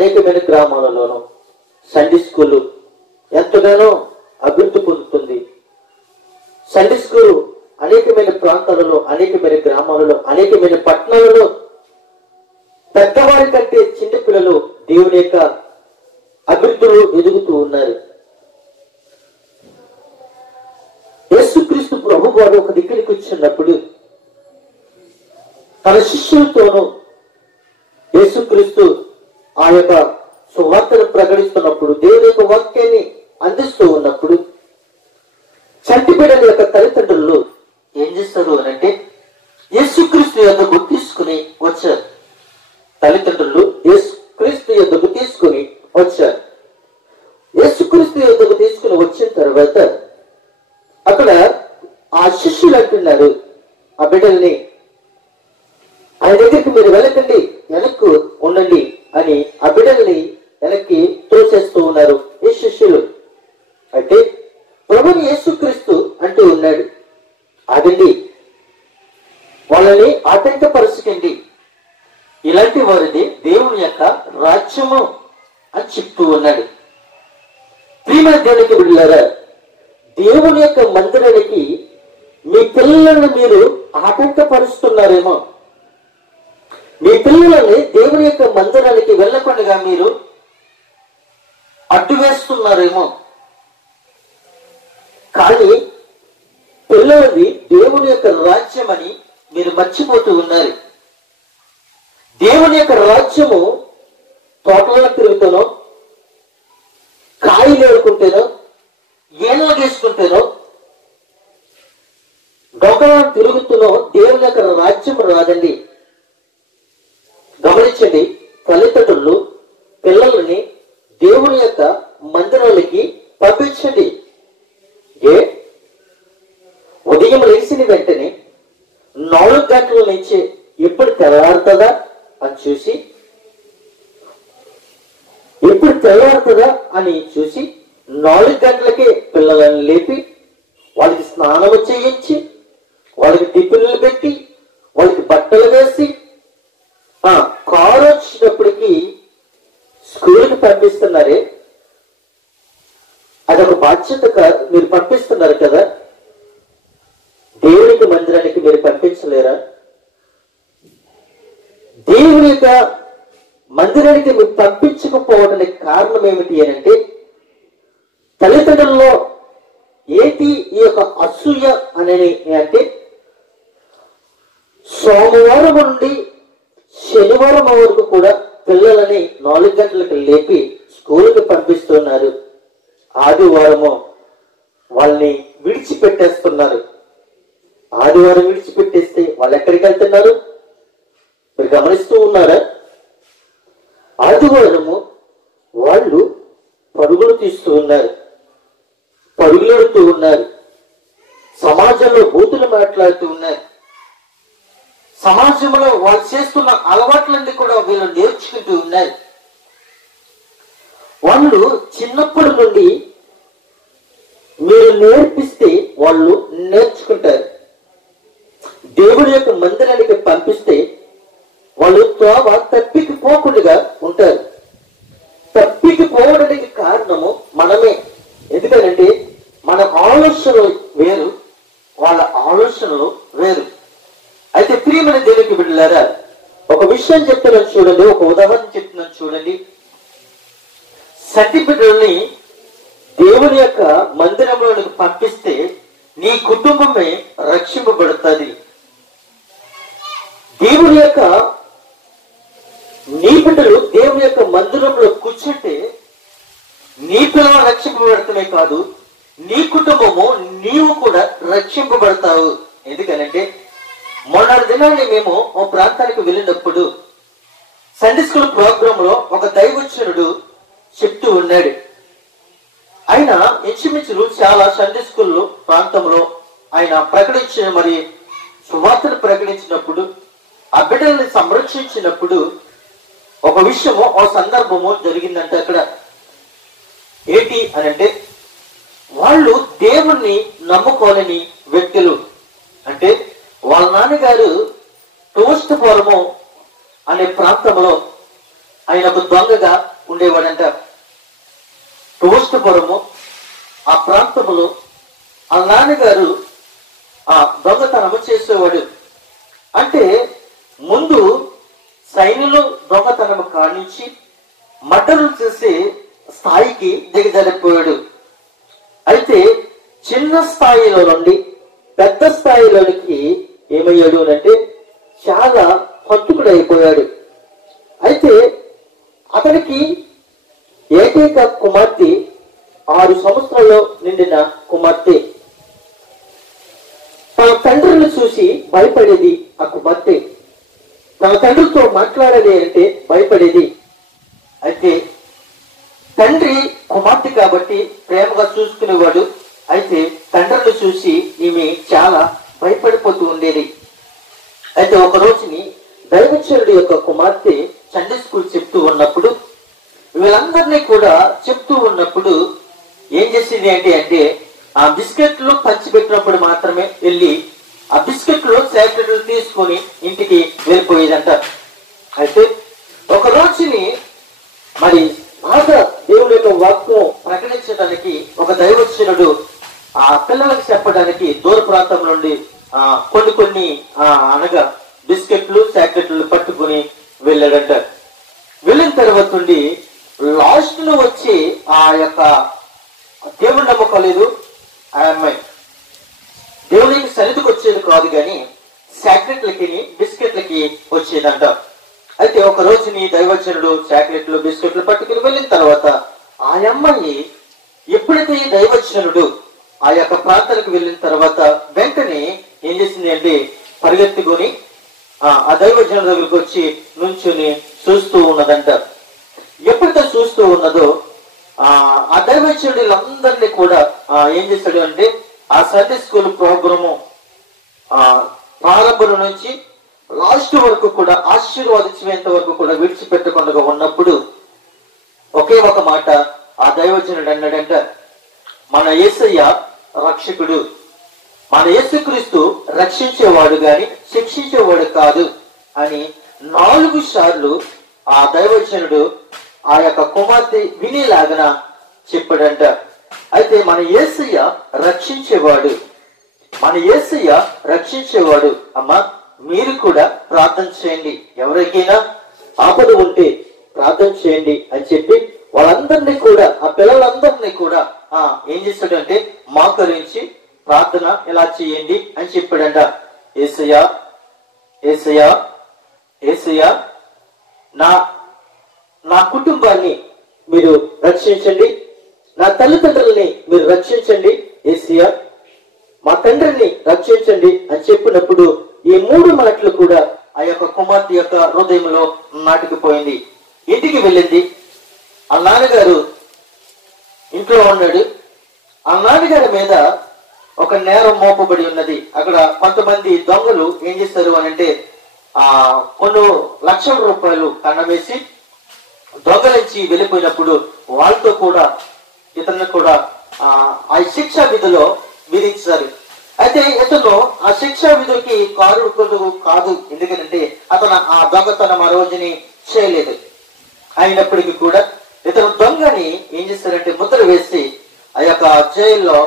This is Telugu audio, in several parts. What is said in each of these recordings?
అనేకమైన గ్రామాలలోనూ సండే స్కూల్ ఎంతగానో అభివృద్ధి పొందుతుంది. సండే స్కూల్ అనేకమైన ప్రాంతాలలో, అనేకమైన గ్రామాలలో, అనేకమైన పట్టణాలలో పెద్దవారి కంటే చిన్న పిల్లలు దేవుని యొక్క అభివృద్ధిలో ఎదుగుతూ ఉన్నారు. యేసుక్రీస్తు ప్రభు వారు ఒక దగ్గరికి వచ్చినప్పుడు తన శిష్యులతోనూ యేసుక్రీస్తు ఆ యొక్క సువార్తను ప్రకటిస్తున్నప్పుడు, దేవుని యొక్క వాక్యాన్ని అందిస్తూ ఉన్నప్పుడు చంటి బిడ్డల యొక్క తల్లిదండ్రులు ఏం చేస్తారు అనంటే యేసుక్రీస్తు యొద్దకు తీసుకుని వచ్చారు. తల్లిదండ్రులు యేసుక్రీస్తు యొద్దకు తీసుకుని వచ్చారు. యేసుక్రీస్తు యొద్దకు తీసుకుని వచ్చిన తర్వాత అక్కడ ఆ శిష్యులు అంటున్నారు ఆ బిడ్డల్ని, ఆయన దగ్గరికి మీరు వెళ్ళకండి, వెనక్కు ఉండండి అని ఆ బిడ్డల్ని వెనక్కి తోసేస్తూ ఉన్నారు ఈ శిష్యులు. అయితే ప్రభుని యేసుక్రీస్తు అంటూ ఉన్నాడు, ఆగండి, వాళ్ళని ఆటంకపరచకండి, ఇలాంటి వారిది దేవుని యొక్క రాజ్యము అని చెప్తూ ఉన్నాడు. ప్రియమైన దేవునికి బిడ్డలారా, దేవుని యొక్క మందిరానికి మీ పిల్లలను మీరు ఆటంకపరుస్తున్నారేమో, మీ పిల్లలని దేవుని యొక్క మందిరానికి వెళ్ళకుండా మీరు అడ్డు వేస్తున్నారేమో. కానీ పిల్లలది దేవుని యొక్క రాజ్యం అని మీరు మర్చిపోతూ ఉన్నారు. దేవుని యొక్క రాజ్యము తోటలను తిరుగుతానో, కాయలు ఏరుకుంటేనో, ఏళ్ళ గీసుకుంటేనో, డొంకలను తిరుగుతున్నో దేవుని యొక్క రాజ్యం రాదండి. గమనించండి, తల్లిదండ్రులు పిల్లలని దేవుని యొక్క మందిరాలకి పంపించండి. ఉదయం లేచిన వెంటనే 4 గంటల నుంచి ఎప్పుడు తెల్లారుతుందా అని చూసి, ఎప్పుడు తెల్లారుతుందా అని చూసి 4 గంటలకే పిల్లలను లేపి వాళ్ళకి స్నానం చేయించి, వాళ్ళకి టిఫిన్లు పెట్టి, వాళ్ళకి బట్టలు వేసి, కారు వచ్చినప్పటికీ స్కూల్కి పంపిస్తున్నారే, అదొక బాధ్యత మీరు పంపిస్తున్నారు కదా, దేవునికి మందిరానికి మీరు పంపించలేరా? దేవుని యొక్క మందిరానికి మీరు పంపించకపోవడానికి కారణం ఏమిటి అంటే, తల్లిదండ్రుల్లో ఏంటి ఈ యొక్క అసూయ అనేది అంటే, సోమవారం నుండి శనివారం వరకు కూడా పిల్లలని 4 గంటలకు లేపి స్కూల్కి పంపిస్తున్నారు. ఆదివారము వాళ్ళని విడిచిపెట్టేస్తున్నారు. ఆదివారం విడిచిపెట్టేస్తే వాళ్ళు ఎక్కడికి వెళ్తున్నారు మీరు గమనిస్తూ ఉన్నారా? ఆదివారము వాళ్ళు పరుగులు తీస్తూ ఉన్నారు, పరుగులెడుతూ ఉన్నారు, సమాజంలో బూతులు మాట్లాడుతూ ఉన్నారు. సమాజంలో వాళ్ళు చేస్తున్న అలవాట్లన్నీ కూడా వీళ్ళు నేర్చుకుంటూ ఉన్నారు. వాళ్ళు చిన్నప్పటి నుండి మీరు నేర్పిస్తే వాళ్ళు నేర్చుకుంటారు. దేవుడి యొక్క మందిరానికి పంపిస్తే వాళ్ళు త్రోవ తప్పికి పోకుండా ఉంటారు. తప్పికి పోవడానికి కారణము మనమే. ఎందుకంటే మన ఆలోచనలు వేరు, వాళ్ళ ఆలోచనలు వేరు. అయితే ప్రియమైన దేవునికి బిడ్డలారా, ఒక విషయం చెప్తున్నాను చూడండి, ఒక ఉదాహరణ చెప్తున్నాను చూడండి. సంటి బిడ్డల్ని దేవుని యొక్క మందిరంలోనికి పంపిస్తే నీ కుటుంబమే రక్షింపబడుతుంది. దేవుని యొక్క నీ బిడ్డలు దేవుని యొక్క మందిరంలో కూర్చుంటే నీ పిల్లలు రక్షింపబడటమే కాదు, నీ కుటుంబము నీవు కూడా రక్షింపబడతావు. ఎందుకనంటే మొన్నటి దినాన్ని మేము ఒక ప్రాంతానికి వెళ్ళినప్పుడు సండే స్కూల్ ప్రోగ్రామ్ లో ఒక దైవజనుడు చెప్తూ ఉన్నాడు. ఆయన ఇంచుమించులు చాలా సండే స్కూల్ ప్రాంతంలో ఆయన ప్రకటించిన మరి సువార్తను ప్రకటించినప్పుడు, ఆ బిడ్డల్ని సంరక్షించినప్పుడు ఒక విషయము, ఒక సందర్భము జరిగిందంటే అక్కడ ఏంటి అనంటే, వాళ్ళు దేవుణ్ణి నమ్ముకోలేని వ్యక్తులు. అంటే వాళ్ళ నాన్నగారు టోస్ట్ పురము అనే ప్రాంతంలో ఆయన ఒక దొంగగా ఉండేవాడంట. టోస్టపురము ఆ ప్రాంతంలో ఆ నాన్నగారు ఆ దొంగతనము చేసేవాడు. అంటే ముందు సైన్యంలో దొంగతనము కానించి మర్డర్లు చేసే స్థాయికి దిగజారిపోయాడు. అయితే చిన్న స్థాయిలో నుండి పెద్ద స్థాయిలోనికి ఏమయ్యాడు అంటే చాలా హంతకుడు అయిపోయాడు. అయితే అతనికి ఏకైక కుమార్తె 6 సంవత్సరాల్లో నిండిన కుమార్తె. తన తండ్రిని చూసి భయపడేది ఆ కుమార్తె. తన తండ్రితో మాట్లాడాలి అంటే భయపడేది. అయితే తండ్రి కుమార్తె కాబట్టి ప్రేమగా చూసుకునేవాడు. అయితే తండ్రిని చూసి ఈమె చాలా భయపడిపోతూ ఉండేది. అయితే ఒక రోజుని దైవచనుడి యొక్క కుమార్తె సండే స్కూల్ చెప్తూ ఉన్నప్పుడు, వీళ్ళందరినీ కూడా చెప్తూ ఉన్నప్పుడు ఏం చేసింది అంటే ఆ బిస్కెట్లు పంచిపెట్టినప్పుడు మాత్రమే వెళ్ళి ఆ బిస్కెట్లు చాక్లెట్లు తీసుకొని ఇంటికి వెళ్ళిపోయేదంట. అయితే ఒక రోజుని మరి బాగా దేవుడి యొక్క వాక్యం ప్రకటించడానికి ఒక దైవజనుడు ఆ పిల్లలకు చెప్పడానికి దూర ప్రాంతం నుండి కొన్ని అనగా బిస్కెట్లు చాక్లెట్లు పట్టుకుని వెళ్ళాడంట. వెళ్ళిన తర్వాత నుండి లాస్ట్ లో వచ్చి ఆ యొక్క దేవుడి నమ్మకం లేదు, ఆ అమ్మాయి దేవునికి సన్నిధికి వచ్చేది కాదు, కానీ చాక్లెట్లకి బిస్కెట్లకి వచ్చేదంట. అయితే ఒక రోజుని దైవజనుడు చాక్లెట్లు బిస్కెట్లు పట్టుకుని వెళ్ళిన తర్వాత ఆ అమ్మాయి ఎప్పుడైతే ఈ దైవజనుడు ఆ యొక్క ప్రాంతానికి వెళ్ళిన తర్వాత వెంటనే ఏం చేసింది అంటే పరిగెత్తుకొని ఆ దైవజనుడి దగ్గరికి వచ్చి నుంచుని చూస్తూ ఉన్నదంట. ఎప్పుడైతే చూస్తూ ఉన్నదో ఆ దైవజనులందరినీ కూడా ఏం చేశాడు అంటే ఆ సండే స్కూల్ ప్రోగ్రాము ప్రారంభం నుంచి లాస్ట్ వరకు కూడా ఆశీర్వాదించేంత వరకు కూడా విడిచిపెట్టకుండా ఉన్నప్పుడు ఒకే ఒక మాట ఆ దైవజనుడు అన్నాడంట, మన యేసయ్య రక్షకుడు, మన యేసుక్రీస్తు రక్షించేవాడు గాని శిక్షించేవాడు కాదు అని 4 సార్లు ఆ దైవజనుడు ఆ యొక్క కుమార్తె వినేలాగన చెప్పాడంట. అయితే మన యేసయ్య రక్షించేవాడు, మన యేసయ్య రక్షించేవాడు. అమ్మా మీరు కూడా ప్రార్థన చేయండి, ఎవరికైనా ఆపద ఉంటే ప్రార్థన చేయండి అని చెప్పి వాళ్ళందరినీ కూడా ఆ పిల్లలందరినీ కూడా ఏం చేశాడంటే మోకరించి ప్రార్థన ఎలా చేయండి అని చెప్పాడంట. యేసయ్యా యేసయ్యా యేసయ్యా నా కుటుంబాన్ని మీరు రక్షించండి, నా తల్లిదండ్రులని మీరు రక్షించండి, యేసయ్యా మా తండ్రిని రక్షించండి అని చెప్పినప్పుడు ఈ 3 మాటలు కూడా ఆ యొక్క కుమార్తె యొక్క హృదయంలో నాటుకుపోయింది. ఇంటికి వెళ్ళింది. ఆ నాన్నగారు ఇంట్లో ఉన్నాడు. ఆ నాన్నగారి మీద ఒక నేరం మోపబడి ఉన్నది. అక్కడ కొంతమంది దొంగలు ఏం చేస్తారు అని అంటే కొన్ని లక్షల రూపాయలు కన్నమేసి దొంగలించి వెళ్ళిపోయినప్పుడు వాళ్ళతో కూడా ఇతన్ని కూడా ఆ శిక్షా విధిలో విధించారు. అయితే ఇతను ఆ శిక్షా విధికి కాదు, ఎందుకంటే అతను ఆ దొంగతనం ఆ రోజుని చేయలేదు. అయినప్పటికీ కూడా ఇతను దొంగని ఏం చేస్తారంటే ముద్ర వేసి ఆ యొక్క జైల్లో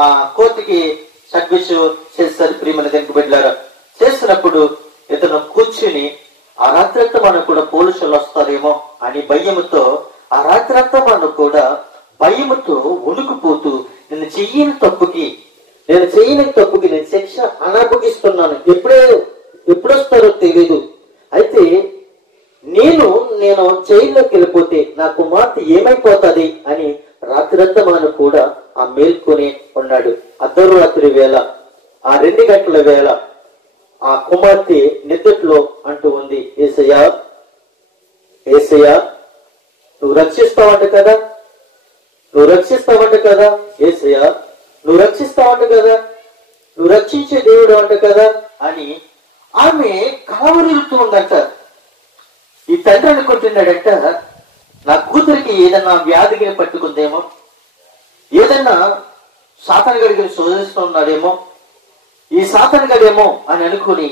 ఆ కోర్టుకి సర్వీస్ చేస్తారు. ప్రియమైన దేవుని బిడ్డలారా, చేసినప్పుడు ఇతను కూర్చుని ఆ రాత్రంతా మనం కూడా పోలీసులు వస్తారేమో అని భయముతో ఆ రాత్రంతా మనం కూడా భయముతో వణుకుపోతూ నేను చెయ్యని తప్పుకి నేను శిక్ష అనుభవిస్తున్నాను, ఎప్పుడొస్తారో తెలీదు. అయితే నేను జైల్లోకి వెళ్ళిపోతే నా కుమార్తె ఏమైపోతుంది అని రాత్రంతా మనం కూడా ఆ మేల్కొని ఉన్నాడు. అర్ధరాత్రి వేళ ఆ 2 గంటల వేళ ఆ కుమార్తె నిద్రలో అంటూ ఉంది, యేసయ్యా యేసయ్యా నువ్వు రక్షిస్తావంట కదా, యేసయ్యా నువ్వు రక్షిస్తావంట కదా, నువ్వు రక్షించే దేవుడు అంట కదా అని ఆమె కలవరిల్లుతూ ఉందంట. ఈ తండ్రి అనుకుంటున్నాడంట, నా కూతురికి ఏదన్నా వ్యాధిని పట్టుకుందేమో, ఏదన్నా సాతాను గడిని శోధిస్తున్నాడేమో, ఈ సాతాను గడేమో అని అనుకుని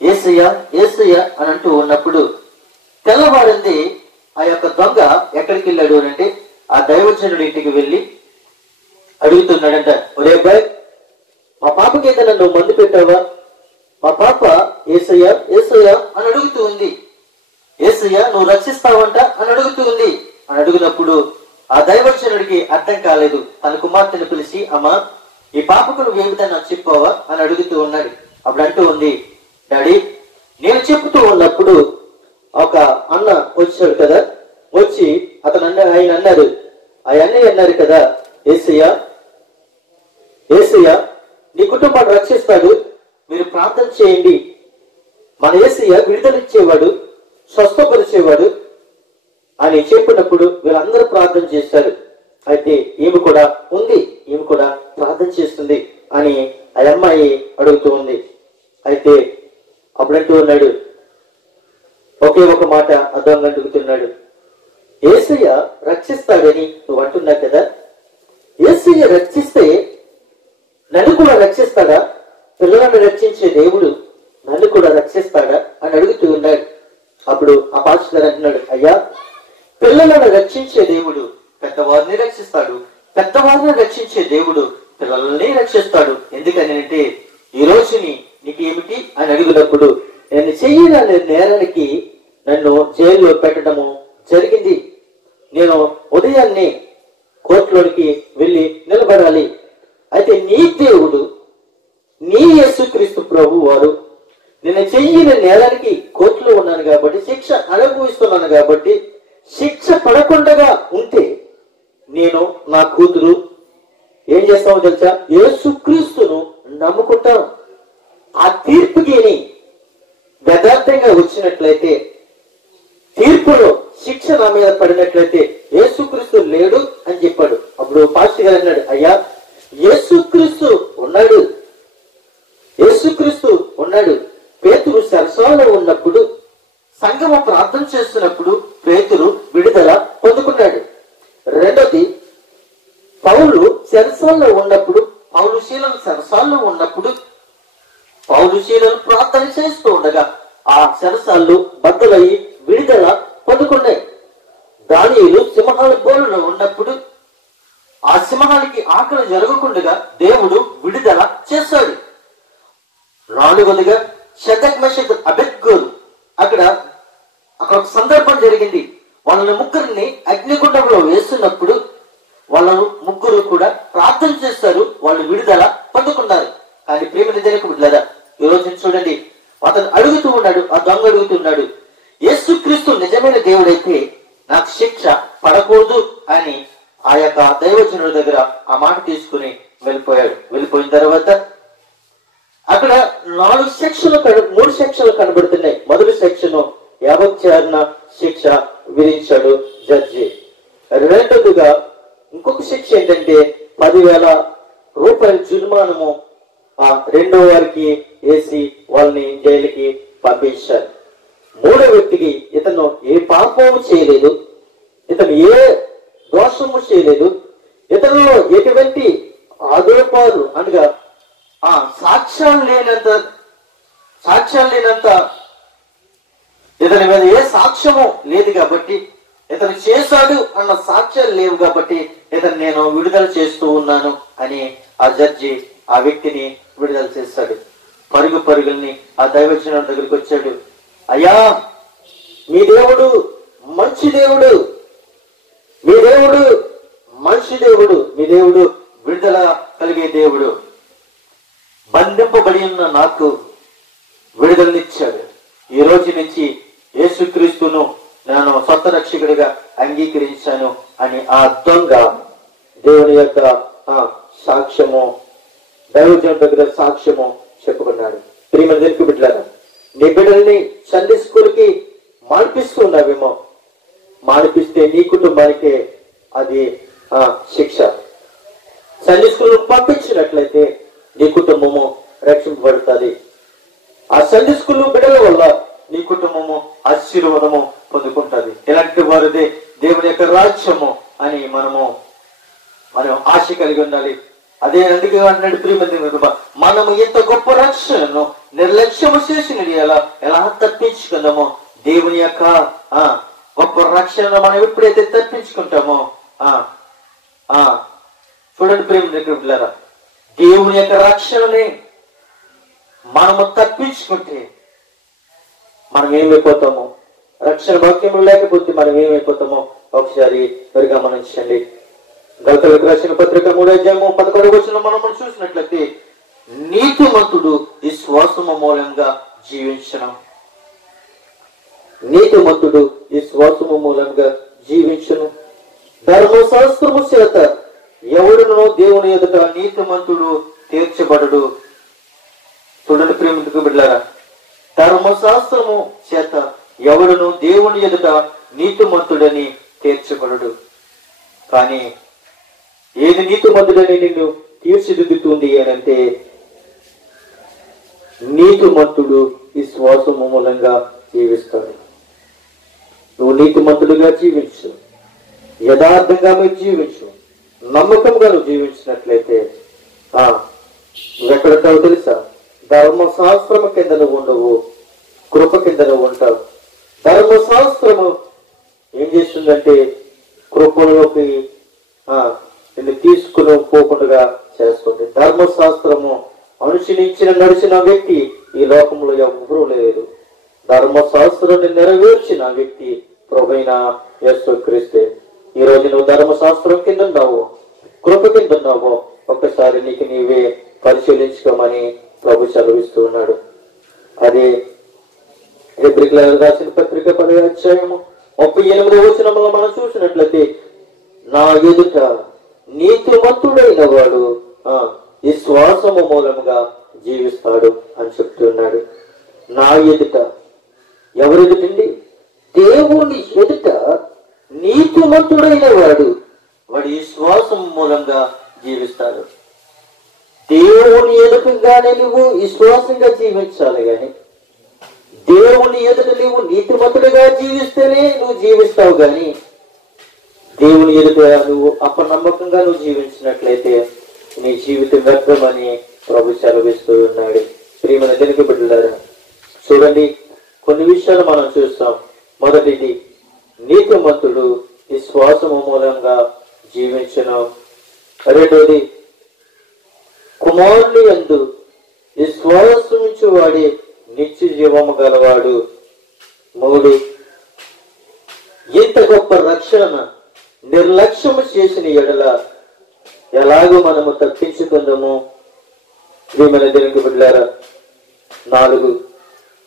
యేసయ్యా యేసయ్యా అని అంటూ ఉన్నప్పుడు తెల్లవారింది. ఆ యొక్క దొంగ ఎక్కడికి వెళ్ళాడు అని అంటే ఆ దైవజనుడి ఇంటికి వెళ్ళి అడుగుతున్నాడంట, ఒరే అబ్బాయి, మా పాపకి ఏదైనా నువ్వు మందు పెట్టావా? మా పాప యేసయ్యా యేసయ్యా అని అడుగుతూ ఉంది. యేసయ్యా నువ్వు రక్షిస్తావంట అని అడుగుతూ ఉంది. అని అడిగినప్పుడు ఆ దైవజనుడికి అర్థం కాలేదు. తన కుమార్తెను పిలిచి, అమ్మా, ఈ పాపకు నువ్వు ఏ విధంగా చెప్పావా అని అడుగుతూ ఉన్నాడు. అప్పుడు అంటూ ఉంది, డాడీ, నేను చెప్తూ ఉన్నప్పుడు ఒక అన్న వచ్చాడు కదా, వచ్చి ఆయన అన్నారు, ఆ అన్నయ్య అన్నారు కదా, యేసయ్యా యేసయ్యా నీ కుటుంబాన్ని రక్షిస్తాడు, మీరు ప్రార్థన చేయండి. మన యేసయ్య విడుదలిచ్చేవాడు, స్వస్థపరిచేవాడు అని చెప్పినప్పుడు వీళ్ళందరూ ప్రార్థన చేశారు. అయితే ఈమె కూడా ఉంది, ఈమె కూడా ప్రార్థన చేస్తుంది అని ఆ అమ్మాయి అడుగుతూ ఉంది. అయితే అప్పుడంటూ ఉన్నాడు, ఒకే ఒక మాట అర్థంగా అడుగుతున్నాడు, యేసయ్య రక్షిస్తాడని నువ్వు అంటున్నావు కదా, యేసయ్య రక్షిస్తే నన్ను కూడా రక్షిస్తాడా? పిల్లలను రక్షించే దేవుడు నన్ను కూడా రక్షిస్తాడా అని అడుగుతూ ఉన్నాడు. అప్పుడు ఆ పాస్టర్ గారు అంటున్నాడు, అయ్యా, పిల్లలను రక్షించే దేవుడు పెద్దవారిని రక్షిస్తాడు, పెద్దవారిని రక్షించే దేవుడు పిల్లల్ని రక్షిస్తాడు. ఎందుకని అంటే ఈ రోజుని నీకు ఏమిటి అని అడిగినప్పుడు, నేను చెయ్యని నేరానికి నన్ను జైల్లో పెట్టడము జరిగింది. నేను ఉదయాన్నే కోర్టులోనికి వెళ్ళి నిలబడాలి. అయితే నీ దేవుడు, నీ యేసుక్రీస్తు ప్రభు వారు నేను చెయ్యని నేరానికి కోర్టులో ఉన్నాను కాబట్టి, శిక్ష అనుభవిస్తున్నాను కాబట్టి, శిక్ష పడకుండా ఉంటే నేను నా కూతురు ఏం చేస్తామో తెలుసా, యేసుక్రీస్తును నమ్ముకుంటాం. ఆ తీర్పుకి యథార్థంగా వచ్చినట్లయితే, తీర్పులో శిక్ష నా మీద పడినట్లయితే యేసుక్రీస్తు లేడు అని చెప్పాడు. అప్పుడు పాస్టర్ గారు అన్నాడు, అయ్యా, యేసుక్రీస్తు ఉన్నాడు, యేసుక్రీస్తు ఉన్నాడు. పేతురు చెరసాలలో ఉన్నప్పుడు, సంఘము ప్రార్థన చేస్తున్నప్పుడు పేతురు విడుదల పొందుకున్నాడు. రెండోది, పౌలు చెరసాలలో ఉన్నప్పుడు, పౌలు శీలను చెరసాలలో ఉన్నప్పుడు, పౌలు శీలను ప్రార్థన చేస్తూ ఉండగా ఆ చెరసాలు బద్దలయ్యి విడుదల పొందుకున్నాయి. దానియేలు సింహాల బోలులో ఉన్నప్పుడు ఆ సింహాలకి ఆకలి జరగకుండా దేవుడు విడుదల చేశాడు. నాలుగోదిగా షద్రక్ మెషక్ అబేద్నెగోలు అక్కడ ఒక సందర్భం జరిగింది. వాళ్ళని ముగ్గురిని అగ్నిగుండంలో వేస్తున్నప్పుడు వాళ్ళను ముగ్గురు కూడా ప్రార్థన చేస్తారు, వాళ్ళు విడుదల పొందుకున్నారు. కానీ ప్రేమని దేనికి విడుదల? ఈ రోజు చూడండి, అతను అడుగుతూ ఉన్నాడు, ఆ దొంగ అడుగుతున్నాడు, యేసుక్రీస్తు నిజమైన దేవుడైతే నాకు శిక్ష పడకూడదు అని ఆ యొక్క దైవజనుడి దగ్గర ఆ మాట తీసుకుని వెళ్ళిపోయాడు. వెళ్ళిపోయిన తర్వాత అక్కడ 3 సెక్షన్లు కనబడుతున్నాయి. మొదటి సెక్షన్ యావజ్జీవన శిక్ష విధించాడు జడ్జి. రెండోదిగా ఇంకొక శిక్ష ఏంటంటే 10,000 రూపాయల జుర్మానము రెండో వారికి వేసి వాళ్ళని జైలుకి పంపించారు. మూడో వ్యక్తికి ఇతను ఏ పాపము చేయలేదు, ఇతను ఏ దోషము చేయలేదు, ఇతనిలో ఎటువంటి ఆరోపాలు అనగా సాక్ష్యాలు లేనంత ఇతని మీద ఏ సాక్ష్యము లేదు కాబట్టి, ఇతను చేశాడు అన్న సాక్ష్యాలు లేవు కాబట్టి ఇతను నేను విడుదల చేస్తూ ఉన్నాను అని ఆ జడ్జి ఆ వ్యక్తిని విడుదల చేశాడు. పరుగుల్ని ఆ దైవజనుడి దగ్గరికి వచ్చాడు, అయ్యా, మీ దేవుడు మంచి దేవుడు, మీ దేవుడు మంచి దేవుడు, మీ దేవుడు విడుదల కలిగే దేవుడు. బంధింపబడి ఉన్న నాకు విడుదలనిచ్చాడు. ఈ రోజు నుంచి యేసుక్రీస్తును నేను సొంత రక్షకుడిగా అంగీకరించాను అని ఆ దొంగ దేవుని యొక్క సాక్ష్యము, దైవజనుడి దగ్గర సాక్ష్యము చెప్పుకున్నాడు. ప్రియమైన దేవుని బిడ్డలారా, నీ బిడ్డల్ని సండే స్కూల్కి మానిపిస్తూ ఉన్నావేమో, మానిపిస్తే నీ కుటుంబానికే అది శిక్ష. సండే స్కూల్ పంపించినట్లయితే నీ కుటుంబము రక్షింపబడుతుంది. ఆ సండే స్కూల్ బిడ్డల వల్ల నీ కుటుంబము ఆశీర్వాదము పొందుకుంటుంది. ఇలాంటి వారిదే దేవుని యొక్క రాజ్యము అని మనం ఆశ కలిగి ఉండాలి. అదే అందుకే అన్నాడు ప్రియమైన మనము ఇంత గొప్ప రక్షణను నిర్లక్ష్యము చేసిన ఎలా తప్పించుకుందామో దేవుని యొక్క గొప్ప రక్షణ మనం ఎప్పుడైతే తప్పించుకుంటామో చూడండి ప్రేమ, దేవుని యొక్క రక్షణని మనము తప్పించుకుంటే మనం ఏమైపోతామో, రక్షణ వాక్యము లేకపోతే మనం ఏమైపోతామో ఒకసారి మరి గమనించండి. గలతీయులకు రాసిన పత్రిక 3:11 మనం చూసినట్లయితే, నీతిమంతుడు విశ్వాసము మూలంగా జీవించను. నీతిమంతుడు విశ్వాసము మూలంగా జీవించను. ధర్మశాస్త్రము చేత ఎవడునో దేవుని ఎదుట నీతిమంతుడు తీర్చబడడు. చూడండి ప్రేమికు బిడ్డలారా, ధర్మశాస్త్రము చేత ఎవడును దేవుని ఎదుట నీతిమంతుడని తీర్చబడడు. కానీ ఏది నీతిమంతుడని నిన్ను తీర్చిదిద్దుతుంది అనంటే, నీతిమంతుడు విశ్వాసము మూలంగా జీవిస్తాడు. నువ్వు నీతిమంతుడిగా జీవించు, యథార్థంగా మీరు జీవించు, నమ్మకంగా నువ్వు జీవించినట్లయితే నువ్వెక్కడుంటావు తెలుసా? ధర్మశాస్త్రము కింద నువ్వు ఉండవు, కృప కింద నువ్వు ఉంటావు. ధర్మశాస్త్రము ఏం చేస్తుందంటే కృపలోకి నిన్ను తీసుకుని పోకుండా చేస్తుంది. ధర్మశాస్త్రము అనుసరించిన నడిచిన వ్యక్తి ఈ లోకంలో ఎవరూ లేదు. ధర్మశాస్త్రాన్ని నెరవేర్చిన వ్యక్తి ప్రభువైన యేసుక్రీస్తే. ఈ రోజు నువ్వు ధర్మశాస్త్రం కింద ఉన్నావు, కృప కింద ఉన్నావు, ఒక్కసారి నీకు నీవే పరిశీలించుకోమని ప్రభు సెలవిస్తూ ఉన్నాడు. అదే హెబ్రీయులకు రాసిన పత్రిక 10:38 మనం చూసినట్లయితే, నా ఎదుట నీతిమంతుడైన వాడు విశ్వాసము మూలముగా జీవిస్తాడు అని చెప్తున్నాడు. నా ఎదుట, ఎవరెదుటండి? దేవుని ఎదుట నీతిమంతుడైన వాడు విశ్వాసం మూలంగా జీవిస్తాడు. దేవుని ఎదుటగానే నువ్వు విశ్వాసంగా జీవించాలి. కానీ దేవుని ఎదుట నువ్వు నీతిమంతుడిగా జీవిస్తేనే నువ్వు జీవిస్తావు. కానీ దేవుని ఎదుట నువ్వు అపనమ్మకంగా నువ్వు జీవించినట్లయితే నీ జీవితం వ్యర్థమని ప్రభు సెలవిస్తూ ఉన్నాడు. ప్రియమైన దేవుని బిడ్డలారా, చూడండి, కొన్ని విషయాలు మనం చూస్తాం. మొదటిది, నీతిమంతుడు విశ్వాసము మూలంగా జీవించును. రెండోది, కుమారుని యందు విశ్వాసముంచు వాడే నిత్య జీవము గలవాడు. మూడు, ఇంత గొప్ప రక్షణ నిర్లక్ష్యము చేసిన ఎడల ఎలాగో మనము తప్పించుకుందాము. ప్రియమైన దేవుని బిడ్డలారా, నాలుగు,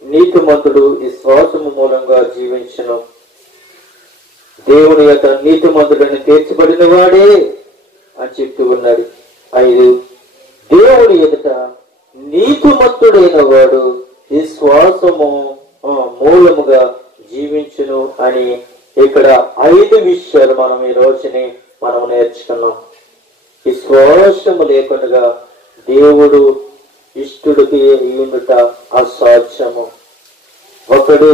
నీతిమంతుడు విశ్వాసము మూలంగా జీవించును. దేవుని యొక్క నీతిమంతుడిని తీర్చబడిన వాడే అని చెప్తూ ఉన్నాడు. ఐదు, దేవుని ఎదుట నీతిమంతుడైన వాడు విశ్వాసము మూలముగా జీవించును అని ఇక్కడ 5 విషయాలు మనం ఈ రోజుని మనం నేర్చుకున్నాం. విశ్వాసము లేకుండా దేవుడు ఇష్టుడికి ఉండుట అసాధ్యము. ఒకడు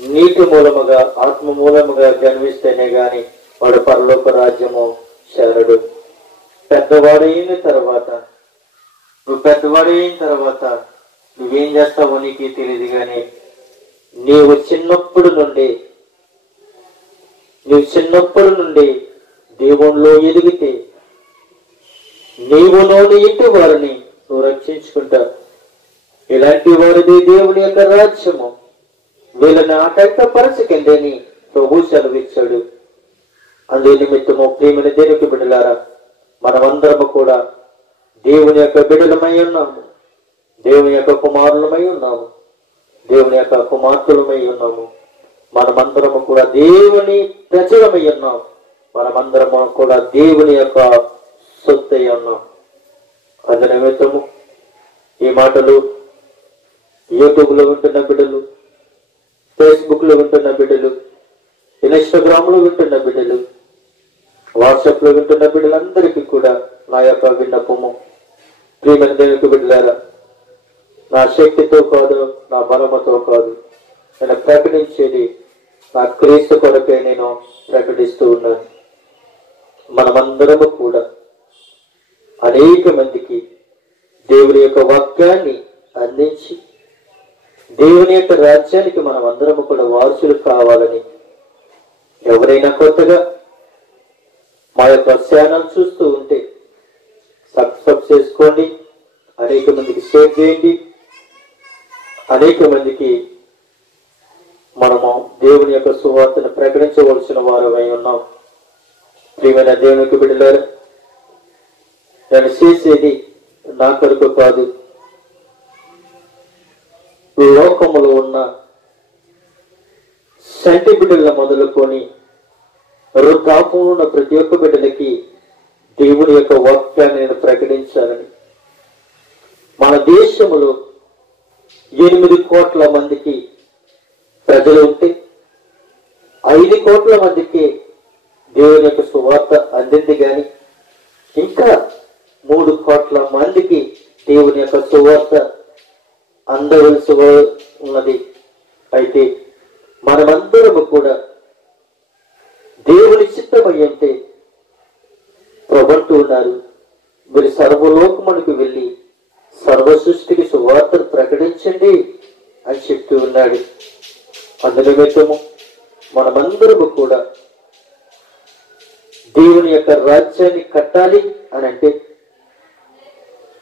నీటి మూలముగా, ఆత్మ మూలముగా జన్మిస్తేనే గాని వాడు పరలోక రాజ్యము చేరడు. పెద్దవాడైన తర్వాత నువ్వేం చేస్తావో నీకు తెలియదు. కానీ నీవు చిన్నప్పటి నుండి దేవునిలో ఎదిగితే నీవులోని ఇంటి వారిని నువ్వు రక్షించుకుంటావు. ఇలాంటి వారిది దేవుని యొక్క రాజ్యము. వీళ్ళని ఆటంకపరచకండి ప్రభు సెలవిచ్చాడు. అందు నిమిత్తము ప్రియమైన దేవుని బిడ్డలారా, మనమందరము కూడా దేవుని యొక్క బిడ్డలమై ఉన్నాము, దేవుని యొక్క కుమారులమై ఉన్నాము, దేవుని యొక్క కుమార్తెలమై ఉన్నాము. మనమందరము కూడా దేవుని ప్రజలమై ఉన్నాం. మనమందరము కూడా దేవుని యొక్క సొత్తై ఉన్నాం. అందు నిమిత్తము ఈ మాటలు యూట్యూబ్ లో వింటున్న బిడ్డలు, ఫేస్బుక్ లో వింటున్న బిడ్డలు, ఇన్స్టాగ్రామ్ లో వింటున్న బిడ్డలు, వాట్సాప్ లో వింటున్న బిడ్డలందరికీ కూడా నా యొక్క విన్నపము, ప్రియమైన దేవుని బిడ్డలారా, నా శక్తితో కాదు, నా బలముతో కాదు, నేను ప్రకటించేది నా క్రీస్తు కొరకే నేను ప్రకటిస్తూ ఉన్నాను. మనమందరము కూడా అనేక మందికి దేవుని యొక్క వాక్యాన్ని అందించి దేవుని యొక్క రాజ్యానికి మనం అందరము కూడా వారసులు కావాలని ఎవరైనా కొత్తగా మా యొక్క ఛానల్ చూస్తూ ఉంటే సబ్స్క్రైబ్ చేసుకోండి, అనేక మందికి షేర్ చేయండి. అనేక మందికి మనము దేవుని యొక్క సువార్తను ప్రకటించవలసిన వారమై ఉన్నాం. ప్రియమైన దేవునికి బిడ్డలారా, నేను చేసేది నా కొరకు కాదు, లోకములో ఉన్న సంటి బిడ్డల మొదలుకొని వృద్ధాపంలో ఉన్న ప్రతి ఒక్క బిడ్డలకి దేవుని యొక్క వాక్యాన్ని నేను ప్రకటించాలని. మన దేశంలో 8 కోట్ల మందికి ప్రజలు ఉంటే 5 కోట్ల మందికి దేవుని యొక్క సువార్త అందింది, కానీ ఇంకా 3 కోట్ల మందికి దేవుని యొక్క సువార్త అందవలసి ఉన్నది. అయితే మనమందరము కూడా దేవుని చిత్తమై ఉంటే ప్రభంటూ ఉన్నారు, మీరు సర్వలోకమునకు వెళ్ళి సర్వ సృష్టికి సువార్తను ప్రకటించండి అని చెప్తూ ఉన్నాడు. అందునిమిత్తము మనమందరము కూడా దేవుని యొక్క రాజ్యాన్ని కట్టాలి అని అంటే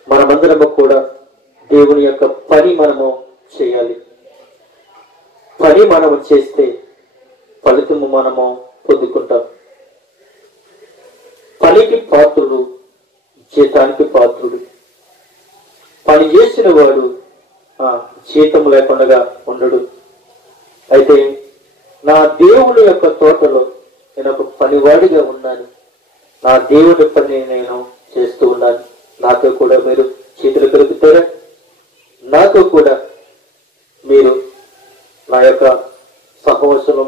మనమందరము కూడా దేవుని యొక్క పని మనము చేయాలి. పని మనము చేస్తే ఫలితము మనము పొందుకుంటాం. పనికి పాత్రుడు జీతానికి పాత్రుడు. పని చేసిన వాడు జీతం లేకుండా ఉండడు. అయితే నా దేవుని యొక్క తోటలో నేను ఒక పనివాడిగా ఉన్నాను, నా దేవుని పని నేను చేస్తూ ఉన్నాను. నాతో కూడా మీరు చేతులు కలుపుతారా? నాతో కూడా మీరు నా యొక్క సహవాసంలో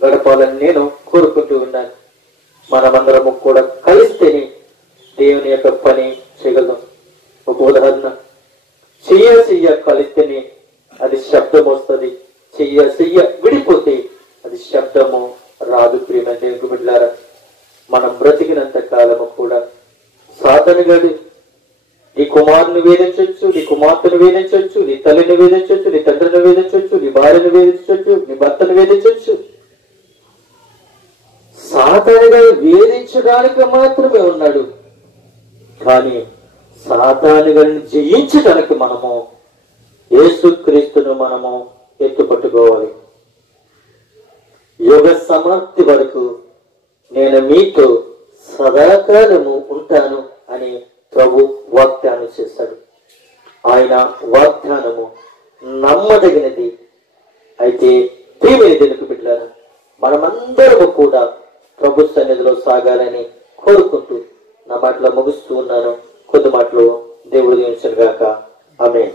గడపాలని నేను కోరుకుంటూ ఉన్నాను. మనమందరము కూడా కలిస్తేనే దేవుని యొక్క పని చేయగలం. ఒక ఉదాహరణ, చెయ్య కలిస్తేనే అది శబ్దం వస్తుంది, చెయ్య విడిపోతే అది శబ్దము రాదు. ప్రియమైన దేవుని బిడ్డలారా, మనం బ్రతికినంత కాలము కూడా సాతానుగాడు నీ కుమారుని వేధించవచ్చు, నీ కుమార్తెను వేధించవచ్చు, నీ తల్లిని వేధించవచ్చు, నీ తండ్రిని వేధించవచ్చు, నీ భార్యను వేధించవచ్చు, నీ భర్తను వేధించవచ్చు. సాతానుగా వేధించడానికి మాత్రమే ఉన్నాడు, కానీ సాతానుగాని జయించడానికి మనము యేసుక్రీస్తును మనము ఎత్తుపట్టుకోవాలి. యుగ సమాప్తి వరకు నేను మీతో సదాకాలము ఉంటాను అని ప్రభు వాగ్దానం చేశాడు. ఆయన వాగ్దానము నమ్మదగినది. అయితే ప్రియమైన దేవుని బిడ్డలారా, మనమందరము కూడా ప్రభు సన్నిధిలో సాగాలని కోరుకుంటూ నా మాటలు ముగిస్తూ ఉన్నాను. కొద్ది మాటలు దేవుడు దీవించును గాక. ఆమేన్.